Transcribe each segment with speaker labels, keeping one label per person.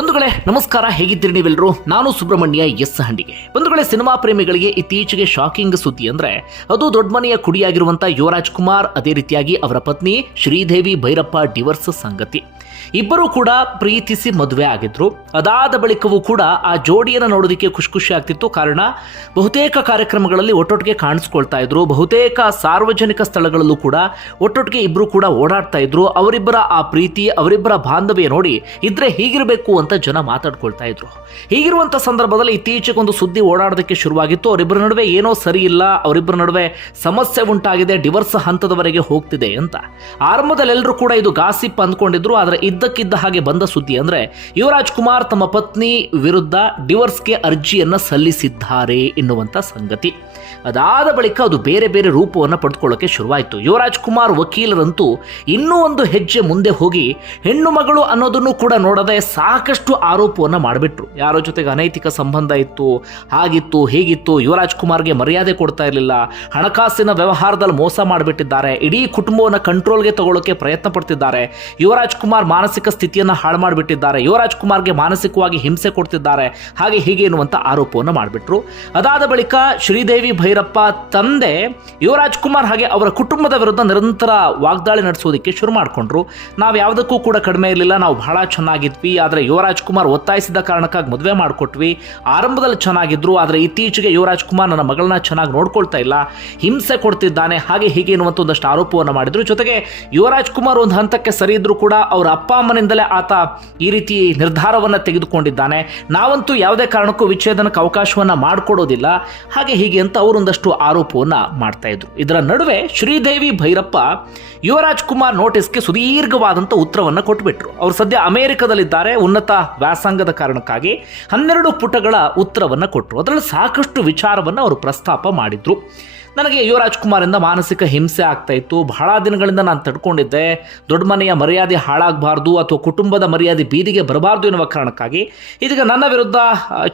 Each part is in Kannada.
Speaker 1: Pon ಬಂಧುಗಳೇ, ನಮಸ್ಕಾರ, ಹೇಗಿದ್ದೀರಿ ನೀವೆಲ್ಲರೂ ನಾನು ಸುಬ್ರಹ್ಮಣ್ಯ ಎಸ್ ಹಂಡಿಗೆ. ಬಂಧುಗಳೇ, ಸಿನಿಮಾ ಪ್ರೇಮಿಗಳಿಗೆ ಇತ್ತೀಚೆಗೆ ಶಾಕಿಂಗ್ ಸುದ್ದಿ ಅಂದ್ರೆ, ಅದು ದೊಡ್ಡ ಮನೆಯ ಕುಡಿಯಾಗಿರುವಂತಹ ಯುವರಾಜ್ ಕುಮಾರ್, ಅದೇ ರೀತಿಯಾಗಿ ಅವರ ಪತ್ನಿ ಶ್ರೀದೇವಿ ಭೈರಪ್ಪ ಡಿವರ್ಸ್ ಸಂಗತಿ. ಇಬ್ಬರು ಕೂಡ ಪ್ರೀತಿಸಿ ಮದುವೆ ಆಗಿದ್ರು. ಅದಾದ ಬಳಿಕವೂ ಕೂಡ ಆ ಜೋಡಿಯನ್ನು ನೋಡೋದಕ್ಕೆ ಖುಷಿ ಖುಷಿ ಆಗ್ತಿತ್ತು. ಕಾರಣ, ಬಹುತೇಕ ಕಾರ್ಯಕ್ರಮಗಳಲ್ಲಿ ಒಟ್ಟೊಟ್ಟಿಗೆ ಕಾಣಿಸ್ಕೊಳ್ತಾ ಇದ್ರು. ಬಹುತೇಕ ಸಾರ್ವಜನಿಕ ಸ್ಥಳಗಳಲ್ಲೂ ಕೂಡ ಒಟ್ಟೊಟ್ಟಿಗೆ ಇಬ್ರು ಕೂಡ ಓಡಾಡ್ತಾ ಇದ್ರು. ಅವರಿಬ್ಬರ ಆ ಪ್ರೀತಿ, ಅವರಿಬ್ಬರ ಬಾಂಧವ್ಯ ನೋಡಿ ಇದ್ರೆ ಹೀಗಿರಬೇಕು ಅಂತ ಜನ ಮಾತಾಡ್ಕೊಳ್ತಾ ಇದ್ರು. ಹೀಗಿರುವಂತ ಸಂದರ್ಭದಲ್ಲಿ ಇತ್ತೀಚೆಗೊಂದು ಸುದ್ದಿ ಓಡಾಡೋದಕ್ಕೆ ಶುರುವಾಗಿತ್ತು. ಅವರಿಬ್ಬರ ನಡುವೆ ಏನೋ ಸರಿ ಇಲ್ಲ, ಅವರಿಬ್ಬರ ನಡುವೆ ಸಮಸ್ಯೆ ಉಂಟಾಗಿದೆ, ಡಿವರ್ಸ್ ಹಂತದವರೆಗೆ ಹೋಗ್ತಿದೆ ಅಂತ. ಆರಂಭದಲ್ಲಿ ಎಲ್ಲರೂ ಕೂಡ ಇದು ಗಾಸಿಪ್ ಅಂದ್ಕೊಂಡಿದ್ರು, ಆದರೆ ಇದ್ದಕ್ಕಿದ್ದ ಹಾಗೆ ಬಂದ ಸುದ್ದಿ ಅಂದ್ರೆ, ಯುವರಾಜ್ ಕುಮಾರ್ ತಮ್ಮ ಪತ್ನಿ ವಿರುದ್ಧ ಡಿವರ್ಸ್ಗೆ ಅರ್ಜಿಯನ್ನು ಸಲ್ಲಿಸಿದ್ದಾರೆ ಎನ್ನುವಂತ ಸಂಗತಿ. ಅದಾದ ಬಳಿಕ ಅದು ಬೇರೆ ಬೇರೆ ರೂಪವನ್ನು ಪಡೆದುಕೊಳ್ಳೋಕೆ ಶುರುವಾಯಿತು. ಯುವರಾಜ್ ಕುಮಾರ್ ವಕೀಲರಂತೂ ಇನ್ನೂ ಒಂದು ಹೆಜ್ಜೆ ಮುಂದೆ ಹೋಗಿ, ಹೆಣ್ಣು ಮಗಳು ಅನ್ನೋದನ್ನು ಕೂಡ ನೋಡದೆ ಸಾಕಷ್ಟು ಆರೋಪವನ್ನು ಮಾಡಿಬಿಟ್ರು. ಯಾರ ಜೊತೆಗೆ ಅನೈತಿಕ ಸಂಬಂಧ ಇತ್ತು, ಹಾಗಿತ್ತು, ಹೇಗಿತ್ತು, ಯುವರಾಜ್ ಕುಮಾರ್ಗೆ ಮರ್ಯಾದೆ ಕೊಡ್ತಾ ಇರಲಿಲ್ಲ. ಹಣಕಾಸಿನ ವ್ಯವಹಾರದಲ್ಲಿ ಮೋಸ ಮಾಡಿಬಿಟ್ಟಿದ್ದಾರೆ. ಇಡೀ ಕುಟುಂಬವನ್ನು ಕಂಟ್ರೋಲ್ಗೆ ತಗೊಳ್ಳೋಕೆ ಪ್ರಯತ್ನ ಪಡ್ತಿದ್ದಾರೆ. ಯುವರಾಜ್ ಕುಮಾರ್ ಮಾನಸಿಕ ಸ್ಥಿತಿಯನ್ನು ಹಾಳು ಮಾಡಿಬಿಟ್ಟಿದ್ದಾರೆ. ಯುವರಾಜ್ ಕುಮಾರ್ಗೆ ಮಾನಸಿಕವಾಗಿ ಹಿಂಸೆ ಕೊಡ್ತಿದ್ದಾರೆ. ಹಾಗೆ ಹೀಗೆ ಎನ್ನುವಂಥ ಆರೋಪವನ್ನು ಮಾಡಿಬಿಟ್ರು. ಅದಾದ ಬಳಿಕ ಶ್ರೀದೇವಿ ಭೈರಪ್ಪ ತಂದೆ ಯುವರಾಜ್ ಕುಮಾರ್ ಹಾಗೆ ಅವರ ಕುಟುಂಬದ ವಿರುದ್ಧ ನಿರಂತರ ವಾಗ್ದಾಳಿ ನಡೆಸೋದಕ್ಕೆ ಶುರು ಮಾಡಿಕೊಂಡ್ರು. ನಾವು ಯಾವುದಕ್ಕೂ ಕೂಡ ಕಡಿಮೆ ಇರಲಿಲ್ಲ. ನಾವು ಬಹಳ ಚೆನ್ನಾಗಿದ್ವಿ. ಆದರೆ ಯುವರಾಜ್ ಕುಮಾರ್ ಒತ್ತಾಯಿಸಿದ ಕಾರಣಕ್ಕಾಗಿ ಮದುವೆ ಮಾಡಿಕೊಟ್ವಿ. ಆರಂಭದಲ್ಲಿ ಚೆನ್ನಾಗಿದ್ರು, ಆದರೆ ಇತ್ತೀಚೆಗೆ ಯುವರಾಜ್ ಕುಮಾರ್ ನನ್ನ ಮಗಳನ್ನ ಚೆನ್ನಾಗಿ ನೋಡ್ಕೊಳ್ತಾ ಇಲ್ಲ. ಹಿಂಸೆ ಕೊಡ್ತಿದ್ದಾನೆ, ಹಾಗೆ ಹೀಗೆ ಎನ್ನುವಂಥ ಒಂದಷ್ಟು ಆರೋಪವನ್ನು ಮಾಡಿದ್ರು. ಜೊತೆಗೆ ಯುವರಾಜ್ ಕುಮಾರ್ ಒಂದು ಹಂತಕ್ಕೆ ಸರಿ ಇದ್ರೂ ಕೂಡ ಅವರ ಅಪ್ಪ ಅಮ್ಮನಿಂದಲೇ ಆತ ಈ ರೀತಿ ನಿರ್ಧಾರವನ್ನು ತೆಗೆದುಕೊಂಡಿದ್ದಾನೆ. ನಾವಂತೂ ಯಾವುದೇ ಕಾರಣಕ್ಕೂ ವಿಚ್ಛೇದನಕ್ಕೆ ಅವಕಾಶವನ್ನು ಮಾಡಿಕೊಡೋದಿಲ್ಲ. ಹಾಗೆ ಹೀಗೆ ಅಂತ ಅವರೊಂದಷ್ಟು ಆರೋಪವನ್ನು ಮಾಡ್ತಾ ಇದ್ರು. ಇದರ ನಡುವೆ ಶ್ರೀದೇವಿ ಭೈರಪ್ಪ ಯುವರಾಜ್ ಕುಮಾರ್ ನೋಟಿಸ್ಗೆ ಸುದೀರ್ಘವಾದಂಥ ಉತ್ತರವನ್ನು ಕೊಟ್ಬಿಟ್ರು. ಅವರು ಸದ್ಯ ಅಮೆರಿಕದಲ್ಲಿದ್ದಾರೆ. ಉನ್ನತ ವ್ಯಾಸಂಗದ ಕಾರಣಕ್ಕಾಗಿ ಹನ್ನೆರಡು ಪುಟಗಳ ಉತ್ತರವನ್ನು ಕೊಟ್ಟರು ಅದರಲ್ಲಿ ಸಾಕಷ್ಟು ವಿಚಾರವನ್ನು ಅವರು ಪ್ರಸ್ತಾಪ ಮಾಡಿದ್ರು. ನನಗೆ ಯುವರಾಜ್ ಕುಮಾರಿಂದ ಮಾನಸಿಕ ಹಿಂಸೆ ಆಗ್ತಾ ಇತ್ತು. ಬಹಳ ದಿನಗಳಿಂದ ನಾನು ತಡ್ಕೊಂಡಿದ್ದೆ. ದೊಡ್ಡ ಮನೆಯ ಮರ್ಯಾದೆ ಹಾಳಾಗಬಾರ್ದು ಅಥವಾ ಕುಟುಂಬದ ಮರ್ಯಾದೆ ಬೀದಿಗೆ ಬರಬಾರ್ದು ಎನ್ನುವ ಕಾರಣಕ್ಕಾಗಿ ಇದೀಗ ನನ್ನ ವಿರುದ್ಧ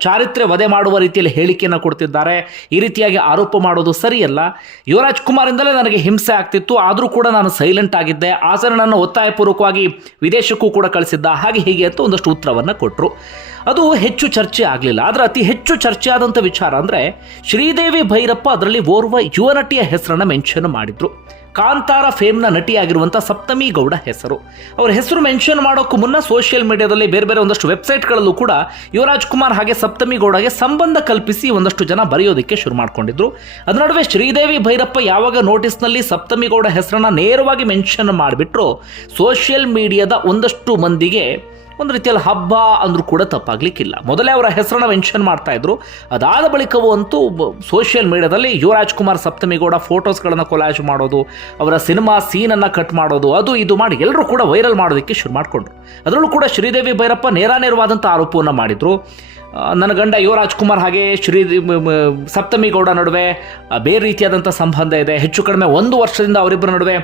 Speaker 1: ಚಾರಿತ್ರ್ಯ ವಧೆ ಮಾಡುವ ರೀತಿಯಲ್ಲಿ ಹೇಳಿಕೆಯನ್ನು ಕೊಡ್ತಿದ್ದಾರೆ. ಈ ರೀತಿಯಾಗಿ ಆರೋಪ ಮಾಡೋದು ಸರಿಯಲ್ಲ. ಯುವರಾಜ್ ಕುಮಾರಿಂದಲೇ ನನಗೆ ಹಿಂಸೆ ಆಗ್ತಿತ್ತು. ಆದರೂ ಕೂಡ ನಾನು ಸೈಲೆಂಟ್ ಆಗಿದ್ದೆ. ಆಸರಣನ್ನು ಒತ್ತಾಯಪೂರ್ವಕವಾಗಿ ವಿದೇಶಕ್ಕೂ ಕೂಡ ಕಳಿಸಿದ್ದ. ಹಾಗೆ ಹೀಗೆ ಅಂತ ಒಂದಷ್ಟು ಉತ್ತರವನ್ನು ಕೊಟ್ಟರು ಅದು ಹೆಚ್ಚು ಚರ್ಚೆ ಆಗಲಿಲ್ಲ. ಆದರೆ ಅತಿ ಹೆಚ್ಚು ಚರ್ಚೆ ಆದಂಥ ವಿಚಾರ ಅಂದರೆ ಶ್ರೀದೇವಿ ಭೈರಪ್ಪ ಅದರಲ್ಲಿ ಓರ್ವ ಯುವ ನಟಿಯ ಹೆಸರನ್ನು ಮೆನ್ಷನ್ ಮಾಡಿದ್ರು. ಕಾಂತಾರ ಫೇಮ್ನ ನಟಿಯಾಗಿರುವಂಥ ಸಪ್ತಮಿ ಗೌಡ ಹೆಸರು. ಅವರ ಹೆಸರು ಮೆನ್ಷನ್ ಮಾಡೋಕ್ಕೂ ಮುನ್ನ ಸೋಷಿಯಲ್ ಮೀಡಿಯಾದಲ್ಲಿ ಬೇರೆ ಬೇರೆ ಒಂದಷ್ಟು ವೆಬ್ಸೈಟ್ಗಳಲ್ಲೂ ಕೂಡ ಯುವರಾಜ್ ಕುಮಾರ್ ಹಾಗೆ ಸಪ್ತಮಿ ಗೌಡಗೆ ಸಂಬಂಧ ಕಲ್ಪಿಸಿ ಒಂದಷ್ಟು ಜನ ಬರೆಯೋದಕ್ಕೆ ಶುರು ಮಾಡಿಕೊಂಡಿದ್ರು. ಅದರ ನಡುವೆ ಶ್ರೀದೇವಿ ಭೈರಪ್ಪ ಯಾವಾಗ ನೋಟಿಸ್ನಲ್ಲಿ ಸಪ್ತಮಿ ಗೌಡ ಹೆಸರನ್ನ ನೇರವಾಗಿ ಮೆನ್ಷನ್ ಮಾಡಿಬಿಟ್ರು ಸೋಷಿಯಲ್ ಮೀಡಿಯಾದ ಒಂದಷ್ಟು ಮಂದಿಗೆ ಒಂದು ರೀತಿಯಲ್ಲಿ ಹಬ್ಬ ಅಂದರೂ ಕೂಡ ತಪ್ಪಾಗ್ಲಿಕ್ಕಿಲ್ಲ. ಮೊದಲೇ ಅವರ ಹೆಸರನ್ನ ಮೆನ್ಷನ್ ಮಾಡ್ತಾ ಇದ್ರು. ಅದಾದ ಬಳಿಕವೂ ಅಂತೂ ಸೋಷಿಯಲ್ ಮೀಡಿಯಾದಲ್ಲಿ ಯುವರಾಜ್ ಕುಮಾರ್ ಸಪ್ತಮಿಗೌಡ ಫೋಟೋಸ್ಗಳನ್ನು ಕೊಲಾಜ್ ಮಾಡೋದು, ಅವರ ಸಿನಿಮಾ ಸೀನನ್ನು ಕಟ್ ಮಾಡೋದು, ಅದು ಇದು ಮಾಡಿ ಎಲ್ಲರೂ ಕೂಡ ವೈರಲ್ ಮಾಡೋದಕ್ಕೆ ಶುರು ಮಾಡಿಕೊಂಡ್ರು. ಅದರಲ್ಲೂ ಕೂಡ ಶ್ರೀದೇವಿ ಭೈರಪ್ಪ ನೇರಾನೇರವಾದಂಥ ಆರೋಪವನ್ನು ಮಾಡಿದ್ರು. ನನ್ನ ಗಂಡ ಯುವರಾಜ್ ಕುಮಾರ್ ಹಾಗೆ ಶ್ರೀ ಸಪ್ತಮಿ ಗೌಡ ನಡುವೆ ಬೇರೆ ರೀತಿಯಾದಂಥ ಸಂಬಂಧ ಇದೆ. ಹೆಚ್ಚು ಕಡಿಮೆ ಒಂದು ವರ್ಷದಿಂದ ಅವರಿಬ್ಬರ ನಡುವೆ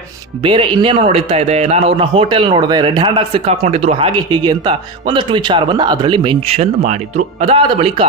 Speaker 1: ಬೇರೆ ಇನ್ನೇನೋ ನಡೀತಾ ಇದೆ. ನಾನು ಅವ್ರನ್ನ ಹೋಟೆಲ್ ನೋಡಿದೆ, ರೆಡ್ ಹ್ಯಾಂಡಾಗಿ ಸಿಕ್ಕಾಕೊಂಡಿದ್ರು, ಹಾಗೆ ಹೀಗೆ ಅಂತ ಒಂದಷ್ಟು ವಿಚಾರವನ್ನು ಅದರಲ್ಲಿ ಮೆನ್ಷನ್ ಮಾಡಿದ್ರು. ಅದಾದ ಬಳಿಕ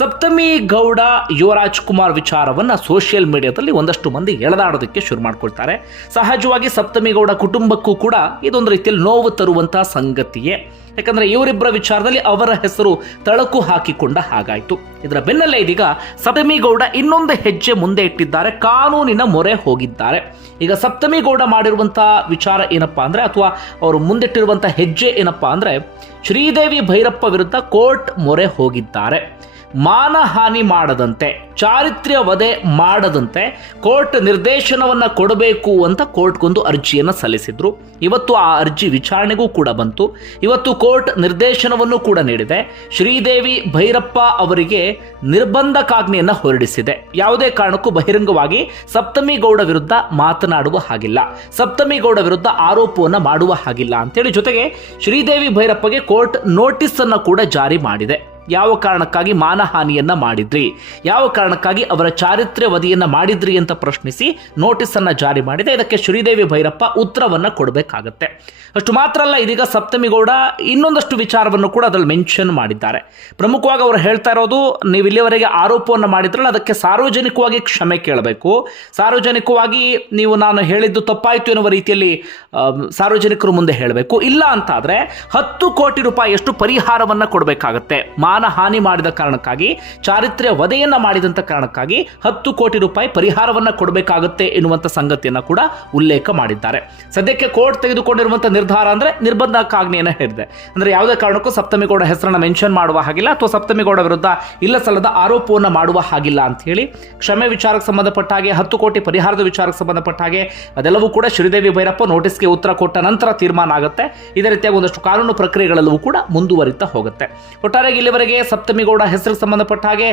Speaker 1: ಸಪ್ತಮಿ ಗೌಡ ಯುವರಾಜ್ ಕುಮಾರ್ ವಿಚಾರವನ್ನು ಸೋಷಿಯಲ್ ಮೀಡಿಯಾದಲ್ಲಿ ಒಂದಷ್ಟು ಮಂದಿ ಎಳೆದಾಡೋದಕ್ಕೆ ಶುರು ಮಾಡ್ಕೊಳ್ತಾರೆ. ಸಹಜವಾಗಿ ಸಪ್ತಮಿ ಗೌಡ ಕುಟುಂಬಕ್ಕೂ ಕೂಡ ಇದೊಂದು ರೀತಿಯಲ್ಲಿ ನೋವು ತರುವಂತಹ ಸಂಗತಿಯೇ. ಯಾಕಂದ್ರೆ ಇವರಿಬ್ಬರ ವಿಚಾರದಲ್ಲಿ ಅವರ ಹೆಸರು ತಳಕು ಹಾಕಿಕೊಂಡ ಹಾಗಾಯಿತು. ಇದರ ಬೆನ್ನಲ್ಲೇ ಇದೀಗ ಸಪ್ತಮಿಗೌಡ ಇನ್ನೊಂದು ಹೆಜ್ಜೆ ಮುಂದೆ ಇಟ್ಟಿದ್ದಾರೆ, ಕಾನೂನಿನ ಮೊರೆ ಹೋಗಿದ್ದಾರೆ. ಈಗ ಸಪ್ತಮಿಗೌಡ ಮಾಡಿರುವಂತಹ ವಿಚಾರ ಏನಪ್ಪಾ ಅಂದ್ರೆ, ಅಥವಾ ಅವರು ಮುಂದಿಟ್ಟಿರುವಂತಹ ಹೆಜ್ಜೆ ಏನಪ್ಪಾ ಅಂದ್ರೆ, ಶ್ರೀದೇವಿ ಭೈರಪ್ಪ ವಿರುದ್ಧ ಕೋರ್ಟ್ ಮೊರೆ ಹೋಗಿದ್ದಾರೆ. ಮಾನಹಾನಿ ಮಾಡದಂತೆ ಚಾರಿತ್ರ್ಯ ವಧೆ ಮಾಡದಂತೆ ಕೋರ್ಟ್ ನಿರ್ದೇಶನವನ್ನು ಕೊಡಬೇಕು ಅಂತ ಕೋರ್ಟ್ಗೊಂದು ಅರ್ಜಿಯನ್ನು ಸಲ್ಲಿಸಿದ್ರು. ಇವತ್ತು ಆ ಅರ್ಜಿ ವಿಚಾರಣೆಗೂ ಕೂಡ ಬಂತು. ಇವತ್ತು ಕೋರ್ಟ್ ನಿರ್ದೇಶನವನ್ನು ಕೂಡ ನೀಡಿದೆ. ಶ್ರೀದೇವಿ ಭೈರಪ್ಪ ಅವರಿಗೆ ನಿರ್ಬಂಧಕಾಜ್ಞೆಯನ್ನು ಹೊರಡಿಸಿದೆ. ಯಾವುದೇ ಕಾರಣಕ್ಕೂ ಬಹಿರಂಗವಾಗಿ ಸಪ್ತಮಿ ಗೌಡ ವಿರುದ್ಧ ಮಾತನಾಡುವ ಹಾಗಿಲ್ಲ. ಸಪ್ತಮಿ ಗೌಡ ವಿರುದ್ಧ ಆರೋಪವನ್ನು ಮಾಡುವ ಹಾಗಿಲ್ಲ ಅಂತೇಳಿ ಜೊತೆಗೆ ಶ್ರೀದೇವಿ ಭೈರಪ್ಪಗೆ ಕೋರ್ಟ್ ನೋಟಿಸ್ ಅನ್ನು ಕೂಡ ಜಾರಿ ಮಾಡಿದೆ. ಯಾವ ಕಾರಣಕ್ಕಾಗಿ ಮಾನಹಾನಿಯನ್ನ ಮಾಡಿದ್ರಿ? ಯಾವ ಕಾರಣಕ್ಕಾಗಿ ಅವರ ಚಾರಿತ್ರ್ಯ ವಧಿಯನ್ನ ಮಾಡಿದ್ರಿ ಅಂತ ಪ್ರಶ್ನಿಸಿ ನೋಟಿಸ್ ಅನ್ನ ಜಾರಿ ಮಾಡಿದೆ. ಇದಕ್ಕೆ ಶ್ರೀದೇವಿ ಭೈರಪ್ಪ ಉತ್ತರವನ್ನ ಕೊಡಬೇಕಾಗತ್ತೆ. ಅಷ್ಟು ಮಾತ್ರ ಅಲ್ಲ, ಇದೀಗ ಸಪ್ತಮಿಗೌಡ ಇನ್ನೊಂದಷ್ಟು ವಿಚಾರವನ್ನು ಕೂಡ ಅದರಲ್ಲಿ ಮೆನ್ಷನ್ ಮಾಡಿದ್ದಾರೆ. ಪ್ರಮುಖವಾಗಿ ಅವರು ಹೇಳ್ತಾ ಇರೋದು, ನೀವು ಇಲ್ಲಿವರೆಗೆ ಆರೋಪವನ್ನು ಮಾಡಿದ್ರಲ್ಲ, ಅದಕ್ಕೆ ಸಾರ್ವಜನಿಕವಾಗಿ ಕ್ಷಮೆ ಕೇಳಬೇಕು. ಸಾರ್ವಜನಿಕವಾಗಿ ನೀವು ನಾನು ಹೇಳಿದ್ದು ತಪ್ಪಾಯಿತು ಎನ್ನುವ ರೀತಿಯಲ್ಲಿ ಸಾರ್ವಜನಿಕರು ಮುಂದೆ ಹೇಳಬೇಕು. ಇಲ್ಲ ಅಂತಾದರೆ ಹತ್ತು ಕೋಟಿ ರೂಪಾಯಿ ಎಷ್ಟು ಪರಿಹಾರವನ್ನ ಕೊಡಬೇಕಾಗತ್ತೆ. ಮಾನಹಾನಿ ಮಾಡಿದ ಕಾರಣಕ್ಕಾಗಿ, ಚಾರಿತ್ರ್ಯ ವಧೆಯನ್ನ ಮಾಡಿದಂತ ಕಾರಣಕ್ಕಾಗಿ ಹತ್ತು ಕೋಟಿ ರೂಪಾಯಿ ಪರಿಹಾರವನ್ನ ಕೊಡಬೇಕಾಗುತ್ತೆ ಎನ್ನುವಂತ ಸಂಗತಿಯನ್ನ ಕೂಡ ಉಲ್ಲೇಖ ಮಾಡಿದ್ದಾರೆ. ಸದ್ಯಕ್ಕೆ ಕೋರ್ಟ್ ತೆಗೆದುಕೊಂಡಿರುವಂತಹ ನಿರ್ಧಾರ ಅಂದ್ರೆ ನಿರ್ಬಂಧಕಾಜ್ಞೆಯನ್ನ ಹೇಳಿದೆ. ಅಂದ್ರೆ ಯಾವುದೇ ಕಾರಣಕ್ಕೂ ಸಪ್ತಮಿಗೌಡ ಹೆಸರನ್ನ ಮೆನ್ಷನ್ ಮಾಡುವ ಹಾಗಿಲ್ಲ ಅಥವಾ ಸಪ್ತಮಿಗೌಡ ವಿರುದ್ಧ ಇಲ್ಲ ಸಲ್ಲದ ಆರೋಪವನ್ನ ಮಾಡುವ ಹಾಗಿಲ್ಲ ಅಂತ ಹೇಳಿ, ಕ್ಷಮೆ ವಿಚಾರಕ್ಕೆ ಸಂಬಂಧಪಟ್ಟ ಹಾಗೆ ಹತ್ತು ಕೋಟಿ ಪರಿಹಾರದ ವಿಚಾರಕ್ಕೆ ಸಂಬಂಧಪಟ್ಟ ಹಾಗೆ ಅದೆಲ್ಲವೂ ಕೂಡ ಶ್ರೀದೇವಿ ಭೈರಪ್ಪ ನೋಟಿಸ್ಗೆ ಉತ್ತರ ಕೊಟ್ಟ ನಂತರ ತೀರ್ಮಾನ ಆಗುತ್ತೆ. ಇದೇ ರೀತಿಯಾಗಿ ಒಂದಷ್ಟು ಕಾನೂನು ಪ್ರಕ್ರಿಯೆಗಳಲ್ಲೂ ಕೂಡ ಮುಂದುವರಿತಾ ಹೋಗುತ್ತೆ. ಒಟ್ಟಾರೆಯಾಗಿ ಇಲ್ಲಿವರೆಗೆ ಸಪ್ತಮಿಗೌಡ ಹೆಸರಿಗೆ ಸಂಬಂಧಪಟ್ಟ ಹಾಗೆ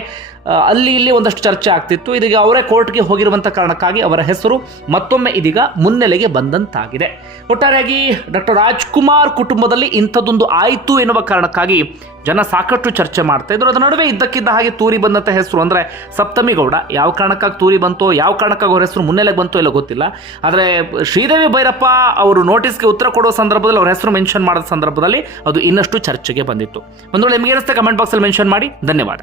Speaker 1: ಅಲ್ಲಿ ಇಲ್ಲಿ ಒಂದಷ್ಟು ಚರ್ಚೆ ಆಗ್ತಿತ್ತು. ಇದೀಗ ಅವರೇ ಕೋರ್ಟ್ಗೆ ಹೋಗಿರುವಂಥ ಕಾರಣಕ್ಕಾಗಿ ಅವರ ಹೆಸರು ಮತ್ತೊಮ್ಮೆ ಇದೀಗ ಮುನ್ನೆಲೆಗೆ ಬಂದಂತಾಗಿದೆ. ಒಟ್ಟಾರೆಯಾಗಿ ಡಾಕ್ಟರ್ ರಾಜ್ಕುಮಾರ್ ಕುಟುಂಬದಲ್ಲಿ ಇಂಥದ್ದೊಂದು ಆಯಿತು ಎನ್ನುವ ಕಾರಣಕ್ಕಾಗಿ ಜನ ಸಾಕಷ್ಟು ಚರ್ಚೆ ಮಾಡ್ತಾ ಇದ್ರು. ಅದರ ನಡುವೆ ಇದ್ದಕ್ಕಿದ್ದ ಹಾಗೆ ತೂರಿ ಬಂದಂಥ ಹೆಸರು ಅಂದರೆ ಸಪ್ತಮಿಗೌಡ ಯಾವ ಕಾರಣಕ್ಕಾಗಿ ತೂರಿ ಬಂತೋ, ಯಾವ ಕಾರಣಕ್ಕಾಗಿ ಅವರ ಹೆಸರು ಮುನ್ನೆಲೆಗೆ ಬಂತೋ ಇಲ್ಲ ಗೊತ್ತಿಲ್ಲ. ಆದರೆ ಶ್ರೀದೇವಿ ಭೈರಪ್ಪ ಅವರು ನೋಟಿಸ್ಗೆ ಉತ್ತರ ಕೊಡೋ ಸಂದರ್ಭದಲ್ಲಿ ಅವ್ರ ಹೆಸರು ಮೆನ್ಷನ್ ಮಾಡಿದ ಸಂದರ್ಭದಲ್ಲಿ ಅದು ಇನ್ನಷ್ಟು ಚರ್ಚೆಗೆ ಬಂದಿತ್ತು. ಒಂದು ನಿಮಗೆ ಅನಿಸುತ್ತೆ ಕಮೆಂಟ್ ಬಾಕ್ಸಲ್ಲಿ ಮೆನ್ಷನ್ ಮಾಡಿ. ಧನ್ಯವಾದ.